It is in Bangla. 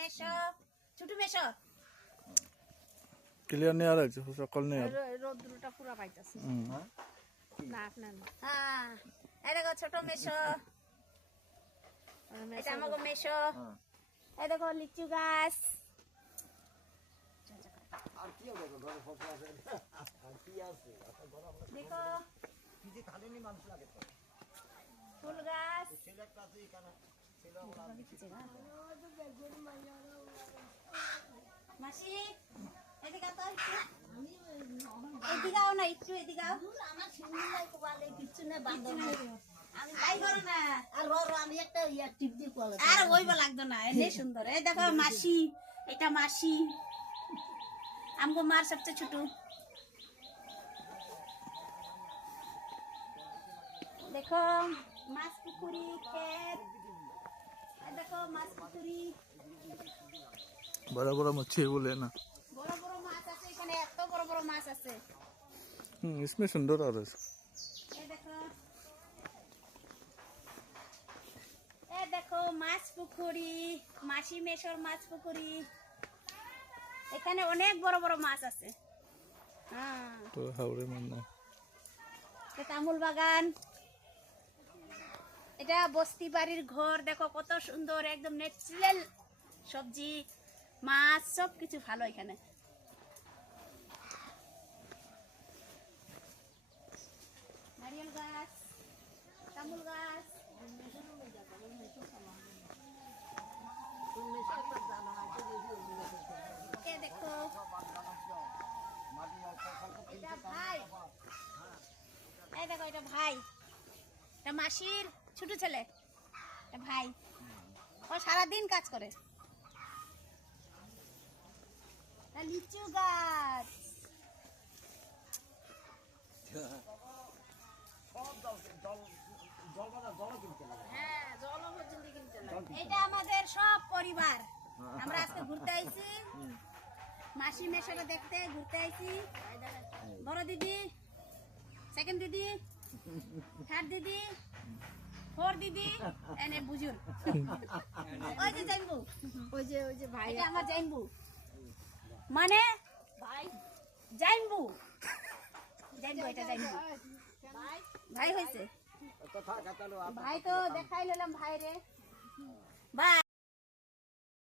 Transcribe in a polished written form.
মেশো ছোট মেশো ক্লিয়ার নেই আর আছে সকল নেই আর রোদ্রটা পুরো পাইতাছে না আপনার হ্যাঁ এই দেখো ছোট মেশো এটা আমাগো মেশো এই দেখো লিচু গাছ আর কি হবে ঘরে ফসল আছে আর কি আছে দেখো কিছু খালি নি মানুষ লাগে তো ফুল গাছ ছেলের কাছে এখানে ছেলে মাসি এদিকে তো এদিকে আও না একটু এদিকে আও আমার সিঙ্গিলাই কোবালে কিচ্ছু না বান্দর আমি তাই করো না আর আমি একটা টিপ দিয়ে কোয়ালে আর ওইবা লাগতো না এনে সুন্দর এই দেখো মাসি এটা মাসি আমগো মার সবচেয়ে ছোট দেখো মাছ পুকুরি ক্ষেত এই দেখো মাছ পুকুরি বড় বড় মच्छी बोले ना বড় বড় মাছ আছে এখানে এত বড় বড় মাছ আছে इसमें सुंदर आ रहा है এই দেখো মাছ পুকুরি মাসি মেশর মাছ পুকুরি এখানে অনেক বড় বড় মাছ আছে হ্যাঁ तो हावड़े मानना এটা তামুল বাগান এটা বস্তি বাড়ির ঘর দেখো কত সুন্দর একদম ন্যাচারাল সবজি মাছ সব কিছু ভালো এখানে নারিয়েল গাছ তামুল গাছ এ দেখো এটা ভাই এই দেখো এটা ভাই এটা মাসির ছোট ছেলে এটা ভাই ও সারাদিন কাজ করে এটা লিচু গাছ হ্যাঁ জলও পর্যন্ত কিনতে লাগে এটা আমাদের সব পরিবার আমরা আজকে ঘুরতে আইছি মাসি মেশাকে দেখতে ঘুরতে আইছি বড় দিদি সেকেন্ড দিদি থার্ড দিদি ফোর দিদি এনে বুঝুন ওই যে জাইম্বু ওই যে ভাই এটা আমার জাইম্বু মানে ভাই জাইম্বু জাইম্বু এটা জাইম্বু ভাই হয়েছে ভাই তো দেখাই নিলাম ভাই রে ভাই